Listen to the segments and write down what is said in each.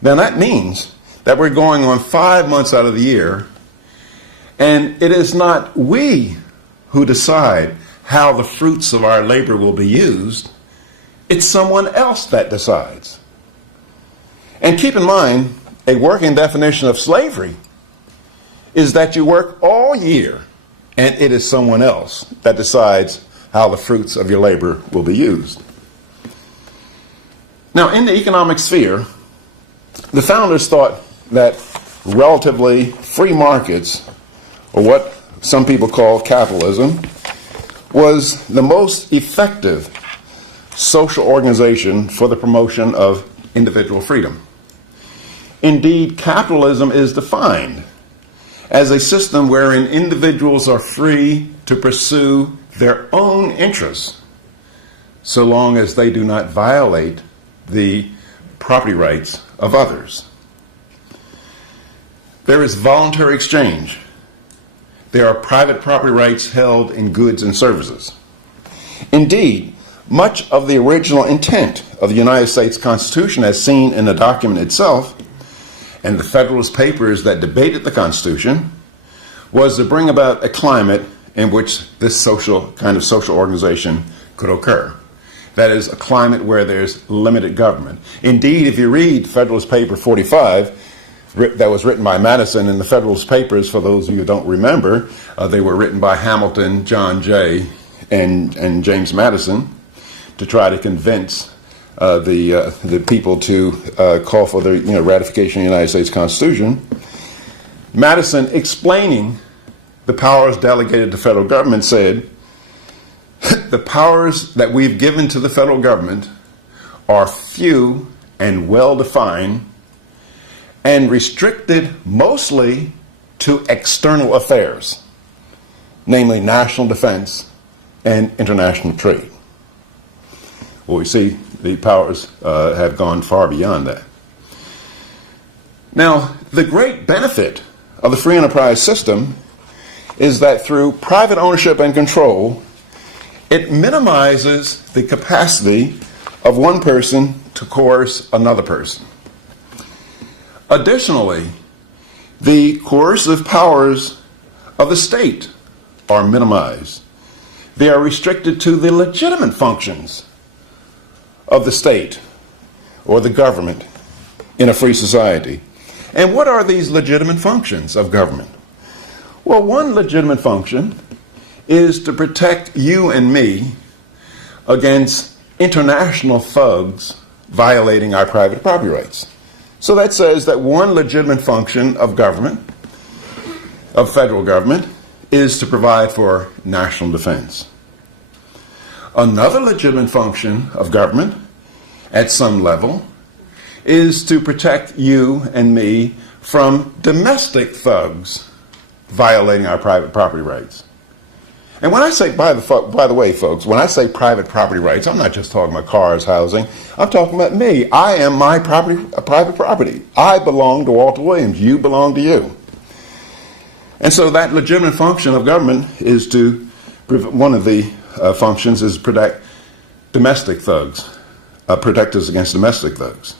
Now that means that we're going on 5 months out of the year, and it is not we who decide how the fruits of our labor will be used. It's someone else that decides. And keep in mind, a working definition of slavery is that you work all year and it is someone else that decides how the fruits of your labor will be used. Now, in the economic sphere, the founders thought that relatively free markets, or what some people call capitalism, was the most effective social organization for the promotion of individual freedom. Indeed, capitalism is defined as a system wherein individuals are free to pursue their own interests so long as they do not violate the property rights of others. There is voluntary exchange. There are private property rights held in goods and services. Indeed, much of the original intent of the United States Constitution, as seen in the document itself and the Federalist Papers that debated the Constitution, was to bring about a climate in which this kind of social organization could occur. That is, a climate where there's limited government. Indeed, if you read Federalist Paper 45, that was written by Madison, in the Federalist Papers, for those of you who don't remember, they were written by Hamilton, John Jay, and James Madison to try to convince the people to call for the ratification of the United States Constitution. Madison, explaining the powers delegated to federal government, said, the powers that we've given to the federal government are few and well-defined and restricted mostly to external affairs, namely national defense and international trade. Well, we see the powers have gone far beyond that. Now, the great benefit of the free enterprise system is that through private ownership and control, it minimizes the capacity of one person to coerce another person. Additionally, the coercive powers of the state are minimized. They are restricted to the legitimate functions of the state or the government in a free society. And what are these legitimate functions of government? Well, one legitimate function is to protect you and me against international thugs violating our private property rights. So that says that one legitimate function of government, of federal government, is to provide for national defense. Another legitimate function of government, at some level, is to protect you and me from domestic thugs violating our private property rights. And when I say, by the way, folks, when I say private property rights, I'm not just talking about cars, housing. I'm talking about me. I am my property, private property. I belong to Walter Williams. You belong to you. And so that legitimate function of government is to, one of the functions is protect domestic thugs, protect us against domestic thugs.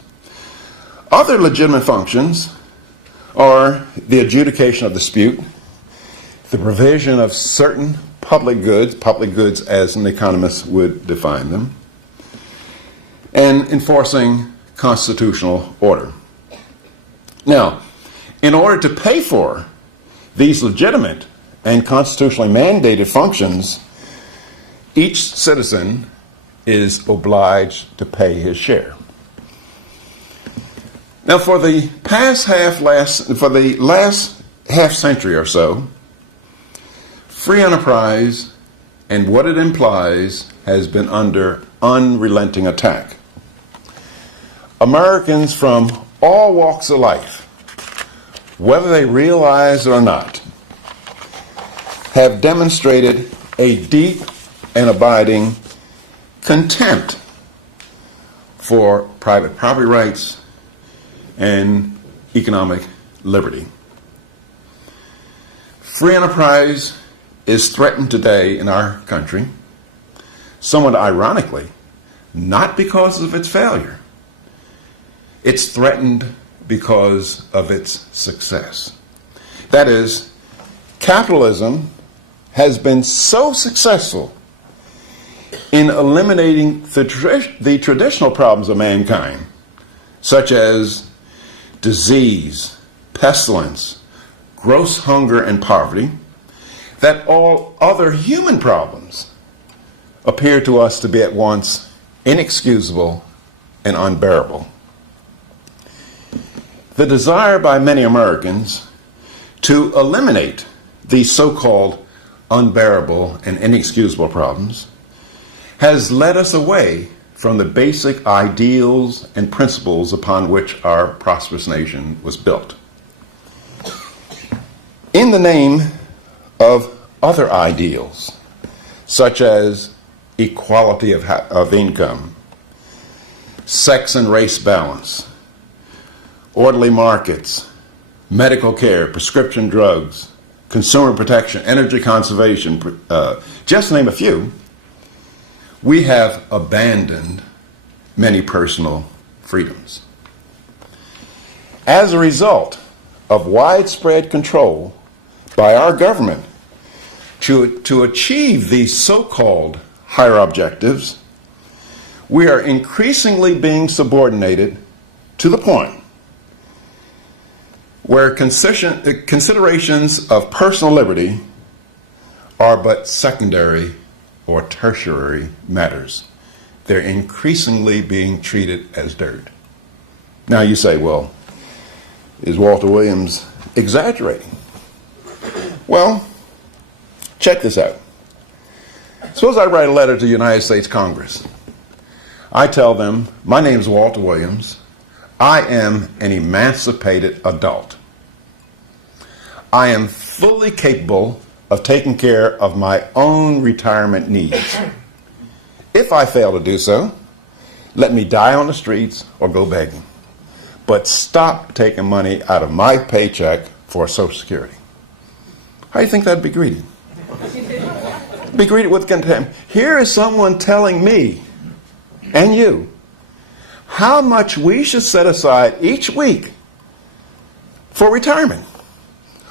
Other legitimate functions are the adjudication of dispute, the provision of certain public goods as an economist would define them, and enforcing constitutional order. Now, in order to pay for these legitimate and constitutionally mandated functions, each citizen is obliged to pay his share. Now, for the last half century or so, free enterprise and what it implies has been under unrelenting attack. Americans from all walks of life, whether they realize it or not, have demonstrated a deep and abiding contempt for private property rights and economic liberty. Free enterprise is threatened today in our country, somewhat ironically, not because of its failure. It's threatened because of its success. That is, capitalism has been so successful in eliminating the traditional problems of mankind, such as disease, pestilence, gross hunger, and poverty, that all other human problems appear to us to be at once inexcusable and unbearable. The desire by many Americans to eliminate these so-called unbearable and inexcusable problems has led us away from the basic ideals and principles upon which our prosperous nation was built. In the name of other ideals, such as equality of income, sex and race balance, orderly markets, medical care, prescription drugs, consumer protection, energy conservation, just to name a few, we have abandoned many personal freedoms. As a result of widespread control by our government to achieve these so-called higher objectives, we are increasingly being subordinated to the point where considerations of personal liberty are but secondary or tertiary matters. They're increasingly being treated as dirt. Now you say, well, is Walter Williams exaggerating? Well, check this out. Suppose I write a letter to the United States Congress. I tell them, my name's Walter Williams. I am an emancipated adult. I am fully capable of taking care of my own retirement needs. If I fail to do so, let me die on the streets or go begging. But stop taking money out of my paycheck for Social Security. How do you think that'd be greeted? Be greeted with contempt. Here is someone telling me and you how much we should set aside each week for retirement.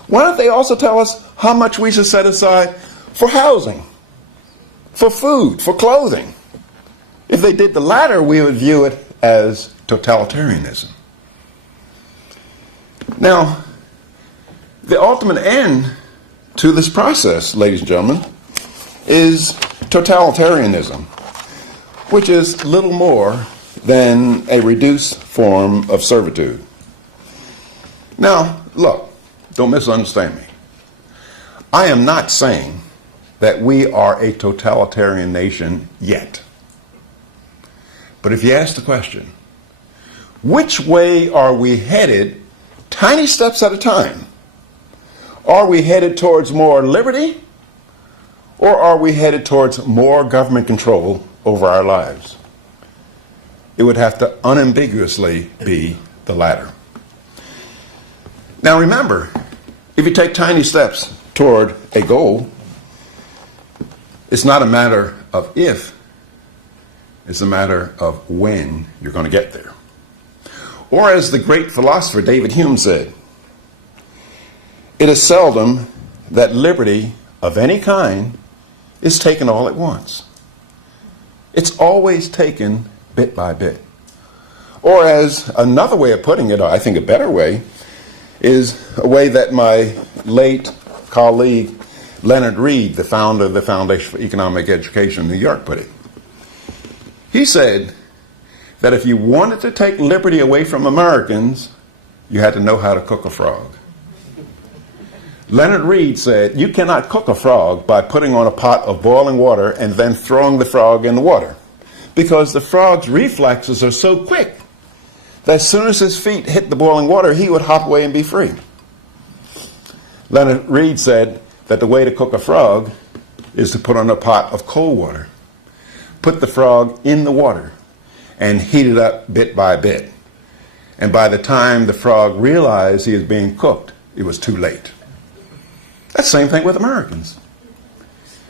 Why don't they also tell us how much we should set aside for housing, for food, for clothing? If they did the latter, we would view it as totalitarianism. Now, the ultimate end to this process, ladies and gentlemen, is totalitarianism, which is little more than a reduced form of servitude. Now, look, don't misunderstand me. I am not saying that we are a totalitarian nation yet. But if you ask the question, which way are we headed, tiny steps at a time? Are we headed towards more liberty, or are we headed towards more government control over our lives? It would have to unambiguously be the latter. Now remember, if you take tiny steps toward a goal, it's not a matter of if, it's a matter of when you're going to get there. Or as the great philosopher David Hume said, it is seldom that liberty of any kind is taken all at once. It's always taken bit by bit. Or as another way of putting it, I think a better way, is a way that my late colleague Leonard Read, the founder of the Foundation for Economic Education in New York, put it. He said that if you wanted to take liberty away from Americans, you had to know how to cook a frog. Leonard Read said, you cannot cook a frog by putting on a pot of boiling water and then throwing the frog in the water, because the frog's reflexes are so quick that as soon as his feet hit the boiling water, he would hop away and be free. Leonard Read said that the way to cook a frog is to put on a pot of cold water, put the frog in the water, and heat it up bit by bit. And by the time the frog realized he was being cooked, it was too late. That's the same thing with Americans.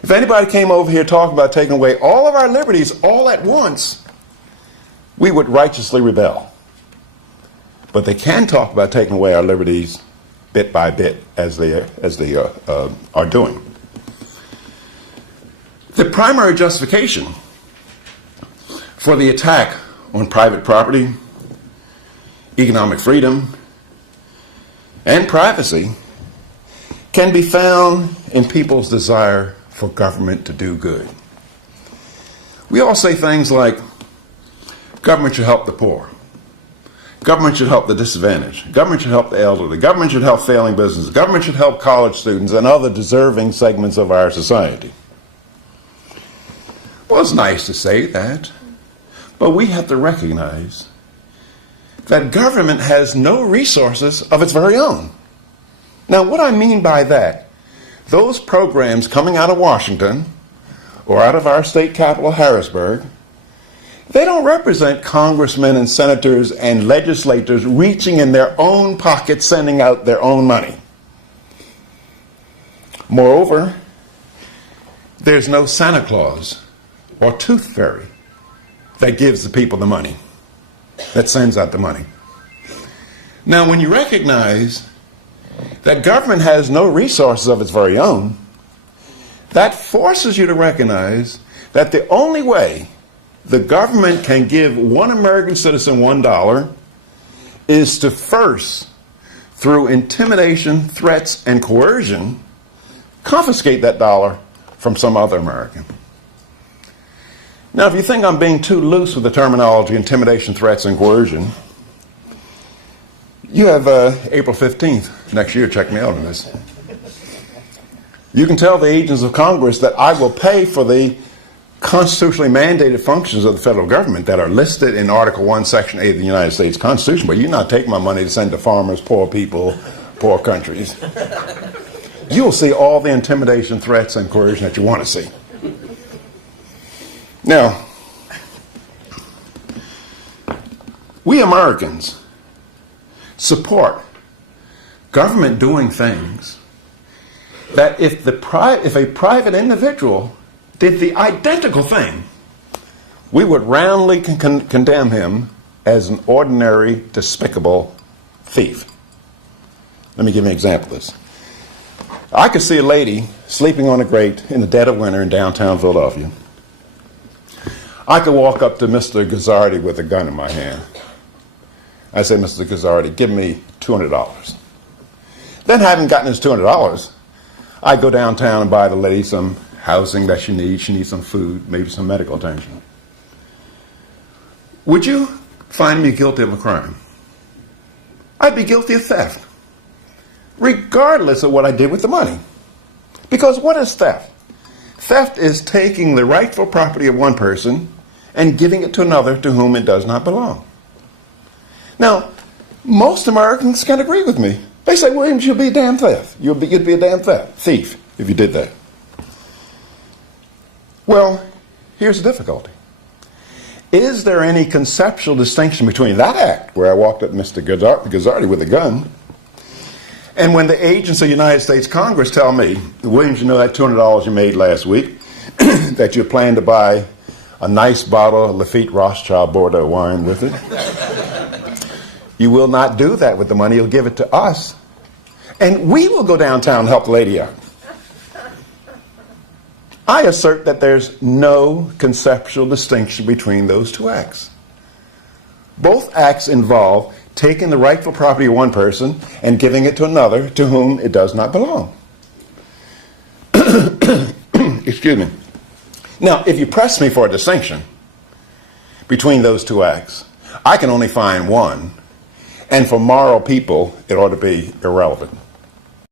If anybody came over here talking about taking away all of our liberties all at once, we would righteously rebel. but they can talk about taking away our liberties bit by bit as they are doing. The primary justification for the attack on private property, economic freedom, and privacy can be found in people's desire for government to do good. We all say things like, government should help the poor. Government should help the disadvantaged. Government should help the elderly. Government should help failing businesses. Government should help college students and other deserving segments of our society. Well, it's nice to say that, but we have to recognize that government has no resources of its very own. Now, what I mean by that, those programs coming out of Washington or out of our state capital, Harrisburg, they don't represent congressmen and senators and legislators reaching in their own pockets, sending out their own money. Moreover, there's no Santa Claus or Tooth Fairy that gives the people the money, that sends out the money. Now, when you recognize that government has no resources of its very own, that forces you to recognize that the only way the government can give one American citizen $1 is to first, through intimidation, threats, and coercion, confiscate that dollar from some other American. Now, if you think I'm being too loose with the terminology intimidation, threats, and coercion, you have April 15th next year, check me out on this. You can tell the agents of Congress that I will pay for the constitutionally mandated functions of the federal government that are listed in Article 1, Section 8 of the United States Constitution, but you're not taking my money to send to farmers, poor people, poor countries. You'll see all the intimidation, threats, and coercion that you want to see. Now, we Americans support government doing things that if a private individual did the identical thing, we would roundly condemn him as an ordinary, despicable thief. Let me give you an example of this. I could see a lady sleeping on a grate in the dead of winter in downtown Philadelphia. I could walk up to Mr. Guzzardi with a gun in my hand. I say, Mr. Guzzardi, give me $200. Then, having gotten his $200, I go downtown and buy the lady some housing that she needs. She needs some food, maybe some medical attention. Would you find me guilty of a crime? I'd be guilty of theft, regardless of what I did with the money. Because what is theft? Theft is taking the rightful property of one person and giving it to another to whom it does not belong. Now, most Americans can agree with me. They say, Williams, you'll be a damn thief. You'd be a damn thief if you did that. Well, here's the difficulty. Is there any conceptual distinction between that act, where I walked up to Mr. Guzzardi with a gun, and when the agents of the United States Congress tell me, Williams, you know that $200 you made last week, that you plan to buy a nice bottle of Lafite Rothschild Bordeaux wine with it? You will not do that with the money. You'll give it to us. And we will go downtown and help the lady out. I assert that there's no conceptual distinction between those two acts. Both acts involve taking the rightful property of one person and giving it to another to whom it does not belong. Excuse me. Now, if you press me for a distinction between those two acts, I can only find one. And for moral people, it ought to be irrelevant.